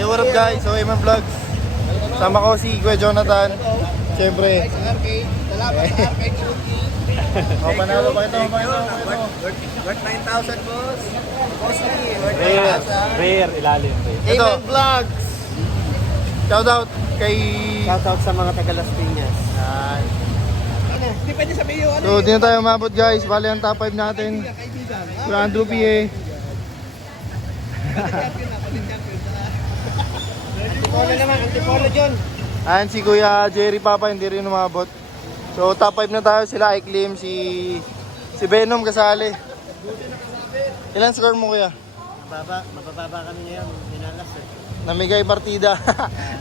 Hey, what up guys? So, Eman Vlogs. Sama ko si Kuya Jonathan. Siyempre. O, panalo. Pakita mo. Worth 9,000 boss. Rare, ilalim. Ito. Eman Vlogs. Shoutout kay... Shoutout sa mga taga Las Piñas. Yan. Hindi pwede sabihin yung So, di na tayo umabot guys. Bali ang top 5 natin. Kuya Andrew P.A. Antipolo naman, Antipolo John. Ayan si Kuya Jerry Papa, hindi rin umabot. So top 5 na tayo, sila Iklim, si Venom kasali. Ilan score mo Kuya? Mabababa kami ngayon, minalas eh. Namigay partida.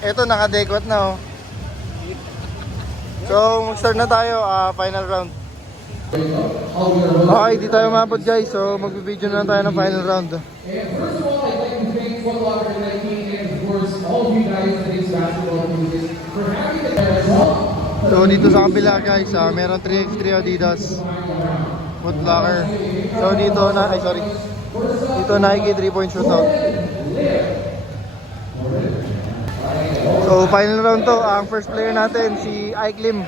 Eto nakadekwat na oh. So mag-start na tayo, final round. Okay, di tayo umabot guys. So mag-video na tayo ng final round. First of all, I'd like to thank Foot Locker 19 and of course all of you guys in today's basketball community for having the best. So dito sa kabila guys, meron 3x3 Adidas Foot Locker. So dito na, dito Nike 3-point shootout. So final round to, ang first player natin si Iklim.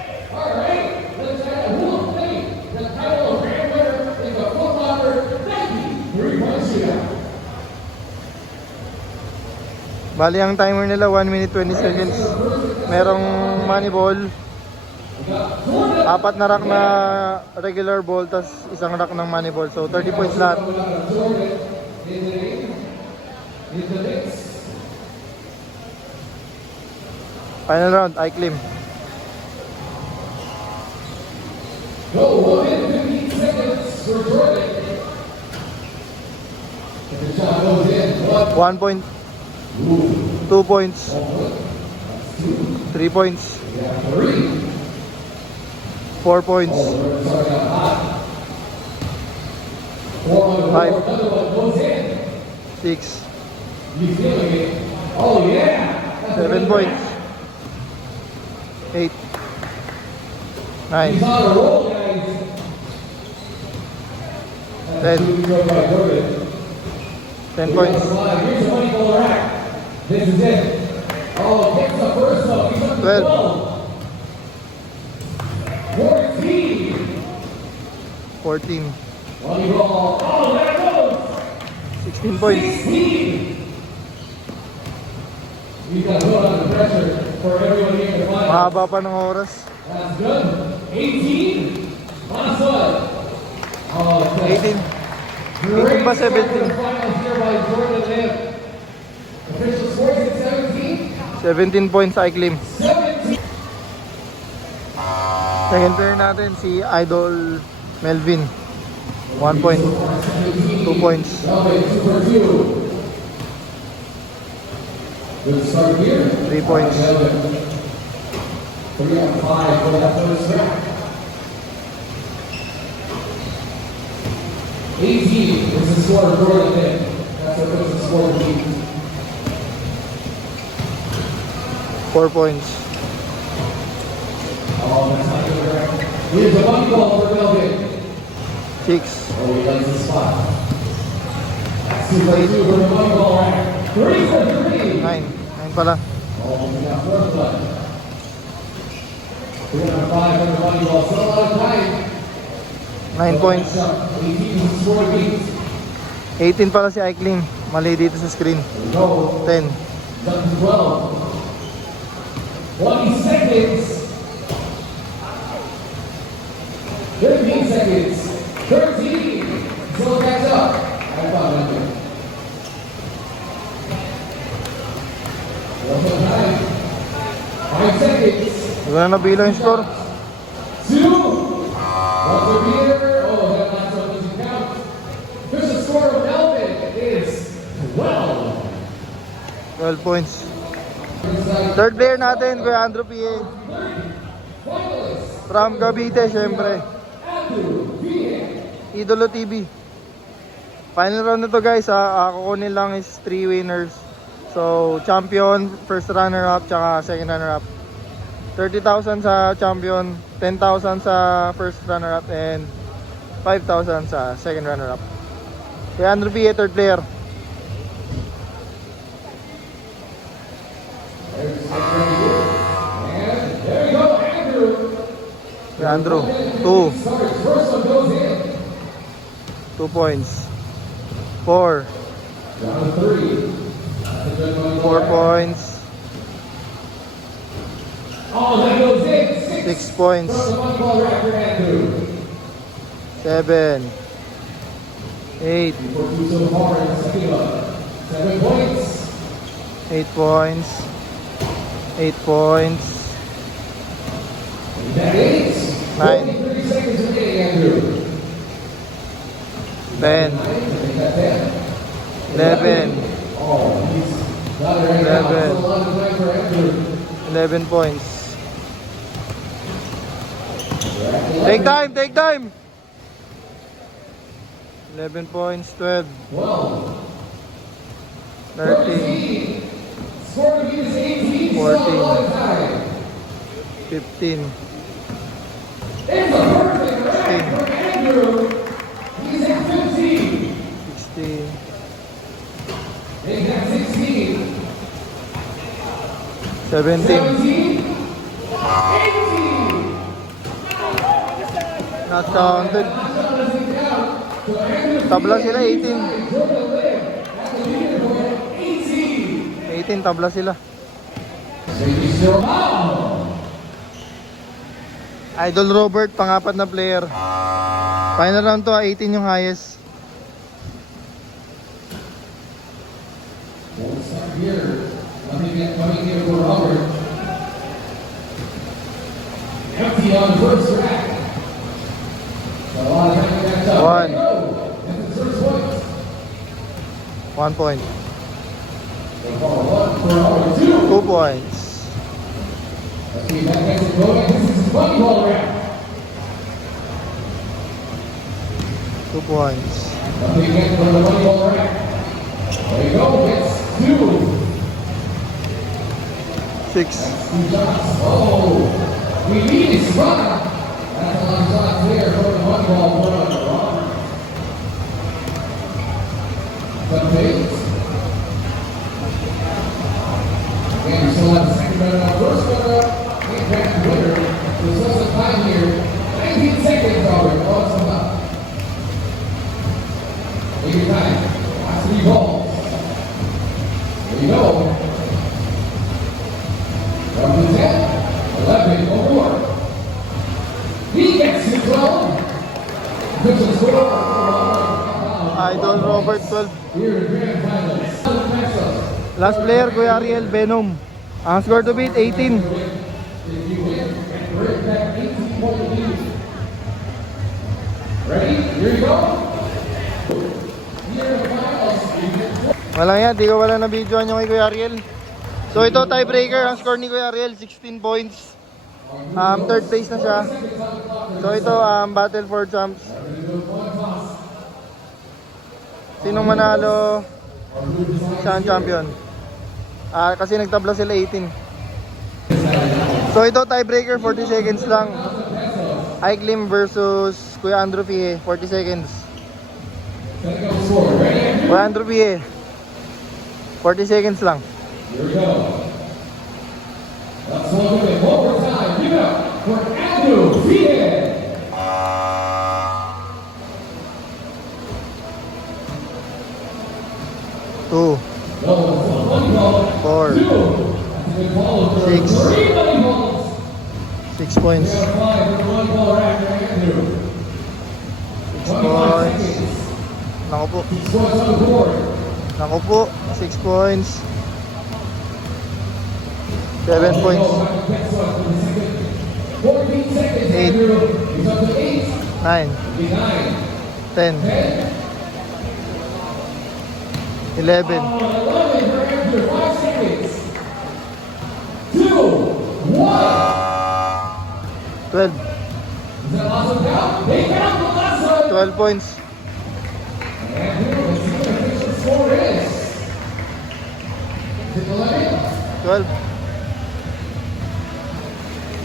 Bali ang timer nila 1 minute 20 seconds. Merong money ball, 4 na rack na regular ball, tas isang rack ng money ball. So 30 points lahat. Final round, Iklim. Go, 1 minute 15 seconds for Jordan. If the shot goes in, 1 point, 2 points, 3 points, 4 points, 5, 6, 7 points, 8, 9, 10 points, 12, 14, 16 points, mahaba pa ng oras. 18 pa 17, 17 points sa Iklim. Second player natin si Idol Melvin, 1 point, 2 points, 3 points, 18 is the score of Jordan Pitt. That's what puts the score to be. 4 points, Oh, that's not good, right? Here's a money ball for Melvin. 6, Oh, he likes the spot. That's 2 for the money ball rack. 3 for 3. 9 pala. Oh, we got fourth one. 3 out of 5 for the money ball. Still a lot of time. 9 points, 18 is the score to beat. 18 pala si Iklim, mali dito sa screen. Go. 10, Down to 12. 20 seconds. 15 seconds. 13. Still catch up. I thought that way. One more time. 5 seconds. wala na bilang yung score. 2. Once a meter. Oh, that last one doesn't count. There's a score of Melvin. It is 12. 12 points. Third player natin, Kuya Andrew P.A. From Cavite, syempre. Idolo TV. Final round na to guys, kukunin lang is 3 winners. So, champion, first runner-up, tsaka second runner-up. 30,000 sa champion, 10,000 sa first runner-up, and 5,000 sa second runner-up. Kaya Andrew P.A. third player. And there you go, Andrew. Kay Andrew. 2. Starts first one goes in. 2 points. 4. Down to 3. That's a good one. 4 points. Oh, that goes in. 6 points. From the one ball rack for Andrew. 7. 8. For two so far in the second one. 7 points. 8 points. 8 points. That 8. 9. 30 seconds remaining, Andrew. 10. That's 10. 11. Oh, he's not right now. Still a lot of time for Andrew. 11 points. Take time, take time. 11 points, 12, 12. 13, Score to beat is 18. 14. Still a lot of time. 15, It's a perfect rack for Andrew. He's at 15. 16, He's at 16. 17, 17. 18. not counted. Tabla sila, 18. 18, tabla sila. Idol Robert, pang-apat na player. Final round to, 18 yung highest. Won't start here. Coming here for Robert. Empty on the first rack. A lot of time to catch up. 1. There you go. That's the first point. 1 point. So far, 1 for Robert. 2. 2 points. Let's see, that gets it going. This is his money ball rack. 2 points. Nothing again for the money ball rack. There you go. It's 2. 6. 2 shots. Oh, we need his run. That's a lot of shots there for the money ball for Robert. But eight. Again, we still have the second runner-up. First runner-up, and grand winner. There's still some time here. 19 seconds, Robert. Oh, it's enough. Take your time. Last 3 balls. There you go. Up to 10, 11, or more. He gets to 12. Good to score. Idol Robert, 12. Here in grand finals. Last player, Kuya Ariel, Venom. Ang score to beat, 18. If you win and break that 18-point lead. Ready? Here you go. Here in the finals. Wala yan, di ko wala na videoan yung kay Kuya Ariel. So ito, tiebreaker. Ang score ni Kuya Ariel, 16 points. Third place na siya. So ito, battle for champs. Sinong manalo, siya ang champion. Kasi nagtabla sila 18. So ito, tiebreaker, 40 seconds lang. Ike Lim versus Kuya Andrew Pie, 40 seconds. Kuya Andrew Pie, 40 seconds lang. Here we go. Let's welcome it one more time. Give it up for Andrew Pie. 2, 4, 6, 6 points. 6 points. Naku po. Naku po. 6 points. 7 points. 8, 9, 10, 11, 12. 12 points. 12.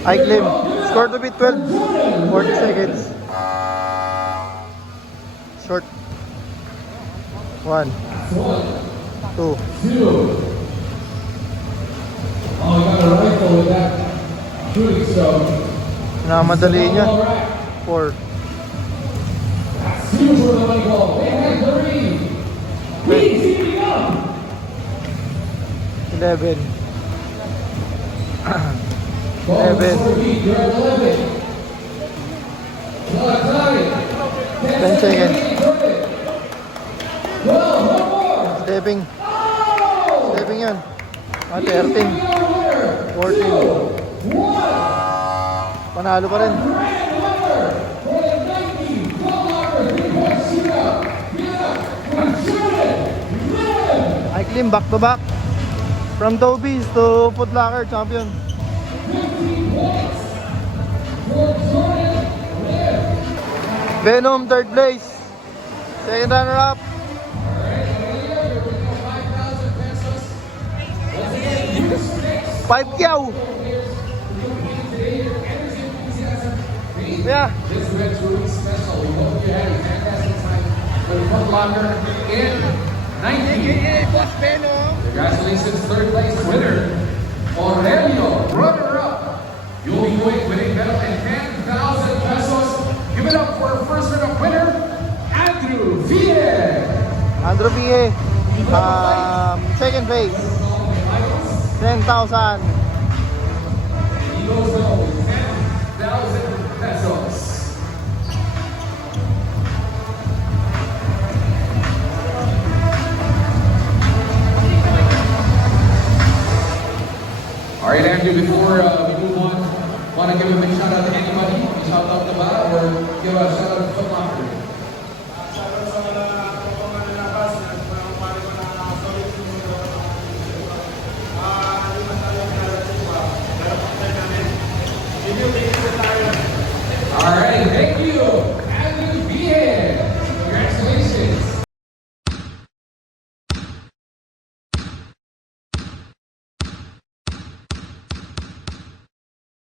Ike Lim, score to beat 12. 40 seconds. Short. 1, 2, Minamadali niya. All right. 4. That's 2 for the money ball. They had 3. He's keeping up. 11. Ball 11. for Heat. You're at 11. Clock time. 10 seconds. 12. One more. Stepping. Oh! Stepping yun. 13. 14. Panalo pa rin. Iclim back to back. From Toby's to Foot Locker champion. Venom third place. Second runner up. 5 kyaw. Yeah. This event truly special. We hope you had a fantastic time with Foot Locker in 19. Boss Venom. Congratulations, third place winner, Aurelio. Runner-up, you'll be going with a medal and 10,000 pesos. Give it up for our first runner-up winner, Andrew Vie. Andrew Vie. Second place. 10,000. He goes home with 10,000 pesos. All right, Andrew, before we move on, want to give a big shout out to anybody? Shout out to Ba or give a shout out to Foot Locker? All right,